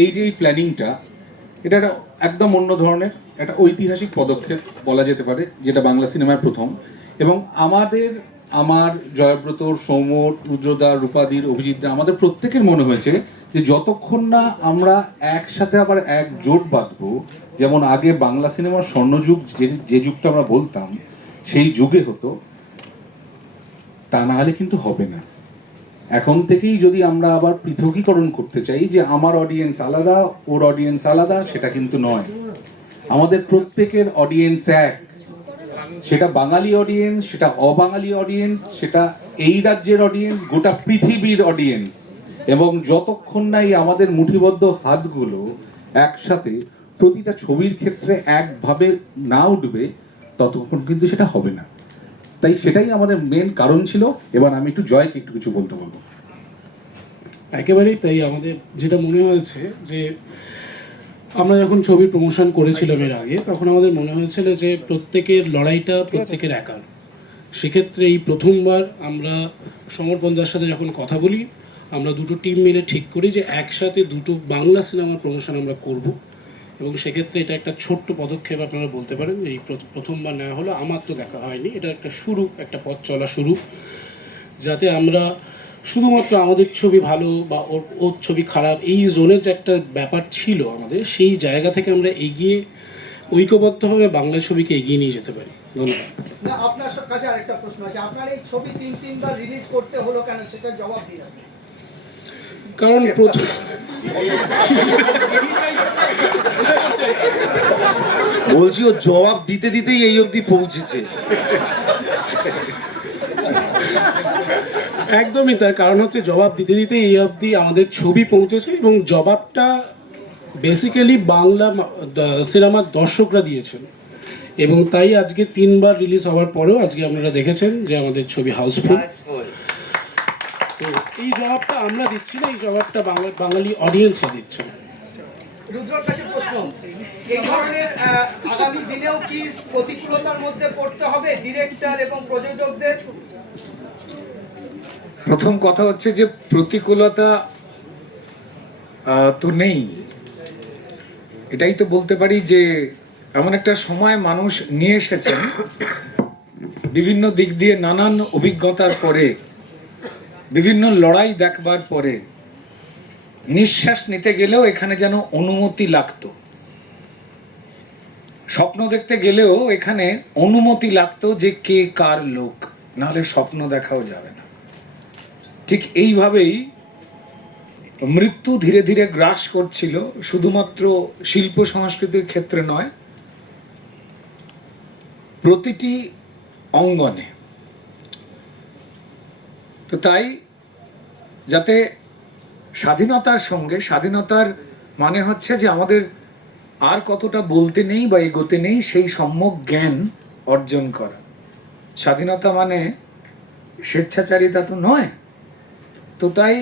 এই যে এই প্ল্যানিংটা, এটা একটা একদম অন্য ধরনের একটা ঐতিহাসিক পদক্ষেপ বলা যেতে পারে, যেটা বাংলা সিনেমায় প্রথম। এবং আমার জয়ব্রতর, সৌম্যর, রুদ্রদার, রূপাদির, অভিজিৎদা, আমাদের প্রত্যেকের মনে হয়েছে যে যতক্ষণ না আমরা একসাথে আবার এক জোট বাঁধবো, যেমন আগে বাংলা সিনেমার স্বর্ণযুগ যে যুগটা আমরা বলতাম সেই যুগে হতো, তা না হলে কিন্তু হবে না। এখন থেকেই যদি আমরা আবার পৃথকীকরণ করতে চাই যে আমার অডিয়েন্স আলাদা, ওর অডিয়েন্স আলাদা, সেটা কিন্তু নয়। আমাদের প্রত্যেকের অডিয়েন্স এক, সেটা বাঙালি অডিয়েন্স, সেটা অবাঙালি অডিয়েন্স, সেটা এই রাজ্যের অডিয়েন্স, গোটা পৃথিবীর অডিয়েন্স। এবং যতক্ষণ না এই আমাদের মুঠিবদ্ধ হাতগুলো একসাথে প্রতিটা ছবির ক্ষেত্রে একভাবে না উঠবে, ততক্ষণ কিন্তু সেটা হবে না। তাই সেটাই আমাদের মেন কারণ ছিল। এবার আমি একটু জয়কে একটু কিছু বলতে বলবো। একেবারেই তাই। আমাদের যেটা মনে হয়েছে যে আমরা যখন ছবির প্রমোশন করেছিলাম এর আগে, তখন আমাদের মনে হয়েছিল যে প্রত্যেকের লড়াইটা প্রত্যেকের একার। সেক্ষেত্রে এই প্রথমবার আমরা সমরপন্দার সাথে যখন কথা বলি, আমরা দুটো টিম মিলে ঠিক করি যে একসাথে দুটো বাংলা সিনেমার প্রমোশন আমরা করব। এবং সেক্ষেত্রে এটা একটা ছোট্ট পদক্ষেপ আপনারা বলতে পারেন। এই প্রথমবার নেওয়া হলো, আমার তো দেখা হয়নি, এটা একটা শুরু, একটা পথ চলা শুরু, যাতে আমরা শুধুমাত্র আমাদের ছবি ভালো বা ওর ছবি খারাপ এই জোনের যে একটা ব্যাপার ছিল আমাদের, সেই জায়গা থেকে আমরা এগিয়ে ঐক্যবদ্ধভাবে বাংলা ছবিকে এগিয়ে নিয়ে যেতে পারি। ধন্যবাদ। না, আপনার কাছে আরেকটা প্রশ্ন আছে। আপনার এই ছবি তিনবার রিলিজ করতে হলো কেন, সেটা জবাব দিন আপনি। কারণ প্রথম বলছি ও জবাব দিতে দিতেই এই অবধি পৌঁছেছে। একদমই তার কারণ হচ্ছে জবাব দিতে দিতে এই অবধি আমাদের ছবি পৌঁছেছে, এবং জবাবটা বেসিক্যালি বাংলা সিনেমার দর্শকরা দিয়েছেন। এবং তাই আজকে তিনবার রিলিজ হওয়ার পরেও আজকে আপনারা দেখেছেন যে আমাদের ছবি হাউসফুল। তো এই জবাবটা আমরা দিচ্ছি না, এই জবাবটা বাঙালি অডিয়েন্সরা দিচ্ছেন। রুদ্রর কাছে প্রশ্ন, এই ধরনের আগামী দিনেও কি প্রতিকূলতার মধ্যে পড়তে হবে ডিরেক্টর এবং প্রযোজকদের? প্রথম কথা হচ্ছে যে প্রতিকূলতা তো নেই, এটাই তো বলতে পারি যে এমন একটা সময় মানুষ নিয়ে এসেছেন বিভিন্ন দিক দিয়ে নানান অভিজ্ঞতার পরে, বিভিন্ন লড়াই দেখবার পরে নিঃশ্বাস নিতে গেলেও এখানে যেন অনুমতি লাগতো, স্বপ্ন দেখতে গেলেও এখানে অনুমতি লাগতো যে কে কার লোক, নাহলে স্বপ্ন দেখাও যাবে না। ঠিক এইভাবেই মৃত্যু ধীরে ধীরে গ্রাস করছিল, শুধুমাত্র শিল্প সংস্কৃতির ক্ষেত্রে নয়, প্রতিটি অঙ্গনে। তো তাই যাতে স্বাধীনতার সঙ্গে, স্বাধীনতার মানে হচ্ছে যে আমাদের আর কতটা বলতে নেই বা এগোতে নেই সেই সম্যক জ্ঞান অর্জন করা। স্বাধীনতা মানে স্বেচ্ছাচারিতা তো নয়। তো তাই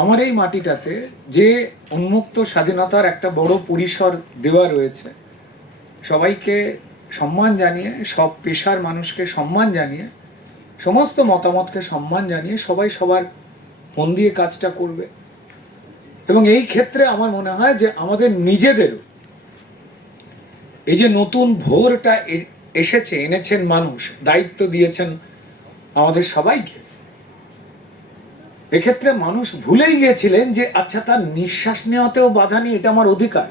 আমার এই মাটিটাতে যে উন্মুক্ত স্বাধীনতার একটা বড় পরিসর দেওয়া রয়েছে, সবাইকে সম্মান জানিয়ে, সব পেশার মানুষকে সম্মান জানিয়ে, সমস্ত মতামতকে সম্মান জানিয়ে সবাই সবার মন দিয়ে কাজটা করবে। এবং এই ক্ষেত্রে আমার মনে হয় যে আমাদের নিজেদেরও এই যে নতুন ভোরটা এসেছে, এনেছেন মানুষ, দায়িত্ব দিয়েছেন আমাদের সবাইকে, এক্ষেত্রে মানুষ ভুলেই গিয়েছিলেন যে আচ্ছা তার নিঃশ্বাস নেওয়াতেও বাধা নেই, এটা আমার অধিকার।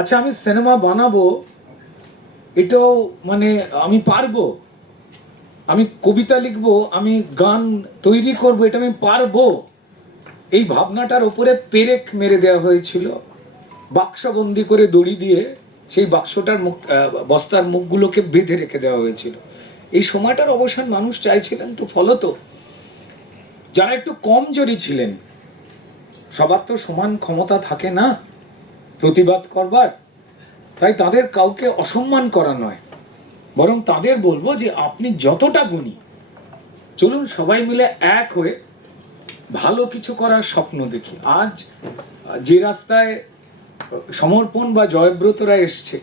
আচ্ছা আমি সিনেমা বানাবো, এটাও মানে আমি পারবো, আমি কবিতা লিখবো, আমি গান তৈরি করব, এটা আমি পারবো। এই ভাবনাটার উপরে পেরেক মেরে দেওয়া হয়েছিল, বাক্সবন্দি করে দড়ি দিয়ে সেই বাক্সটার মুখ, বস্তার মুখগুলোকে বেঁধে রেখে দেওয়া হয়েছিল। এই সময়টার অবসান মানুষ চাইছিলেন। তো ফলত যারা একটু কমজোরি ছিলেন, সবার তো সমান ক্ষমতা থাকে না প্রতিবাদ করবার, তাই তাদের কাউকে অসম্মান করা নয়, বরং তাদের বলবো যে আপনি যতটা গুণী, চলুন সবাই মিলে এক হয়ে ভালো কিছু করার স্বপ্ন দেখি। আজ যে রাস্তায় সমর্পণ বা জয়ব্রতরা এসছে,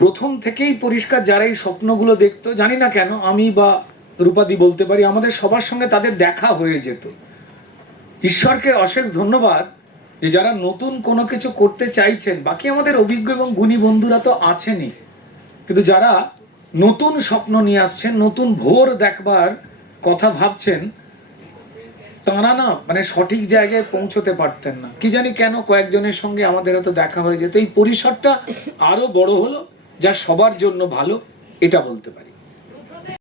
প্রথম থেকেই পরিষ্কার যারা এই স্বপ্নগুলো দেখতো, জানি না কেন আমি বা রূপাদি বলতে পারি, আমাদের সবার সঙ্গে তাদের দেখা হয়ে যেত। ঈশ্বরকে অশেষ ধন্যবাদ যে যারা নতুন কোনো কিছু করতে চাইছেন, বাকি আমাদের অভিজ্ঞ এবং গুণী বন্ধুরা তো আছেনই, কিন্তু যারা নতুন স্বপ্ন নিয়ে আসছেন, নতুন ভোর দেখবার কথা ভাবছেন, তারা না মানে সঠিক জায়গায় পৌঁছতে পারতেন না। কি জানি কেন কয়েকজনের সঙ্গে আমাদের হয়তো দেখা হয়ে যেত, এই পরিসরটা আরো বড় হলো, যা সবার জন্য ভালো, এটা বলতে পারি।